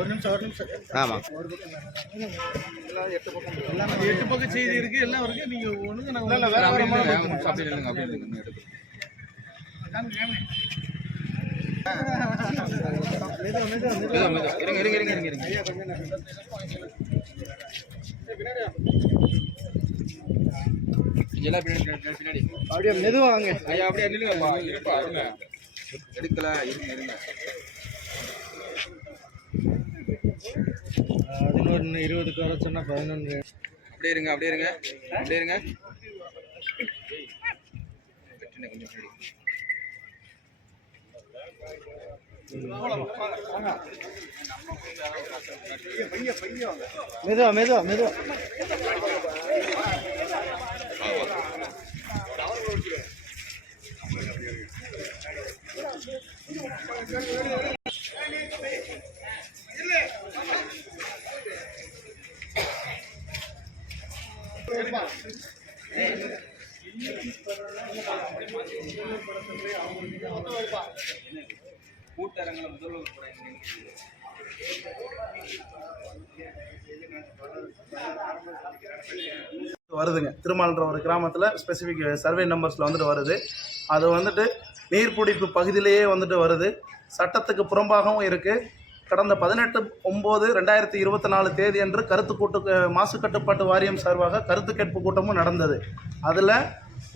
ஒரு நிமிஷம். ஆமா, 8 பக்கம் செய்தி இருக்கு, எல்லாம் இருக்கு. நீங்க ஒண்ணுங்க நான் வேற அப்படி இல்லைங்க, அப்படி இல்லைங்க. அப்படியே மெதுவா வாங்க ஐயா, அப்படியே எடுக்கல. இருங்க 11 20 வர சொன்னா 11. அப்படியே இருங்க மெதுவா. வருதுங்க. திருமால்ன்ற ஒரு கிராமத்தில் ஸ்பெசிஃபிக் சர்வே நம்பர்ஸில் வந்துட்டு வருது. அது வந்துட்டு நீர்பிடிப்பு பகுதியிலேயே வந்துட்டு வருது. சட்டத்துக்கு புறம்பாகவும் இருக்குது. கடந்த 18/9/2024 தேதி அன்று மாசு கட்டுப்பாட்டு வாரியம் சார்பாக கருத்து கேட்பு கூட்டமும் நடந்தது. அதில்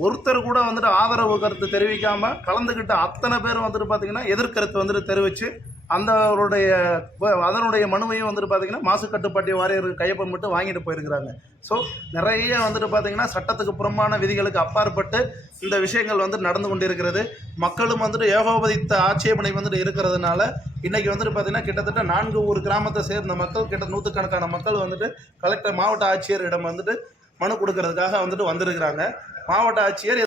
ஒருத்தர் கூட வந்துட்டு ஆதரவு கருத்து தெரிவிக்காமல் கலந்துக்கிட்ட அத்தனை பேர் வந்துட்டு பார்த்திங்கன்னா எதிர்கருத்து வந்துட்டு தெரிவித்து அதனுடைய மனுவையும் வந்துட்டு பார்த்திங்கன்னா மாசு கட்டுப்பாட்டு வாரியர்கள் கையொப்பமிட்டு வாங்கிட்டு போயிருக்கிறாங்க. ஸோ நிறைய வந்துட்டு பார்த்திங்கன்னா சட்டத்துக்கு புறம்பான விதிகளுக்கு அப்பாற்பட்டு இந்த விஷயங்கள் வந்து நடந்து கொண்டிருக்கிறது. மக்களும் வந்துட்டு ஏகோபதித்த ஆட்சேபனை வந்துட்டு இருக்கிறதுனால இன்றைக்கி வந்துட்டு பார்த்திங்கன்னா கிட்டத்தட்ட 4 ஊர் கிராமத்தை சேர்ந்த மக்கள் நூற்றுக்கணக்கான மக்கள் வந்துட்டு மாவட்ட ஆட்சியரிடம் வந்துட்டு மனு கொடுக்கறதுக்காக வந்துட்டு வந்திருக்கிறாங்க. மாவட்ட ஆட்சியர்